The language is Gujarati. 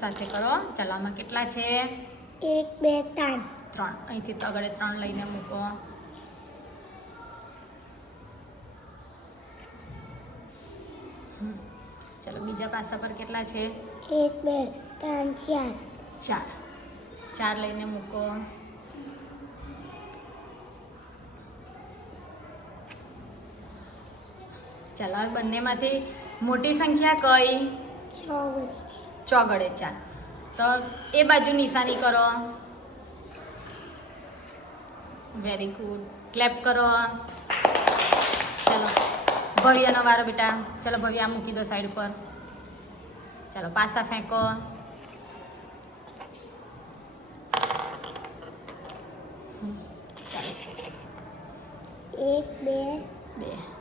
સાથે કરો. ચાલો આમાં કેટલા છે? 1 2 3. 3. અહીંથી તગડે 3 લઈને મૂકો. ચાલો બીજા પાસા પર કેટલા છે? 1 2 3 4. 4 લઈને મૂકો. ચાલો હવે બંનેમાંથી મોટી સંખ્યા કઈ? ચોગડે 4. તો એ બાજુ નિશાની કરો. Very good. ક્લેપ કરો. ચાલો ભવ્યનો વારો બેટા. ચાલો ભવ્ય આ મૂકી દો સાઈડ પર. ચાલો પાસા ફેંકો. ચાલો 1 2 2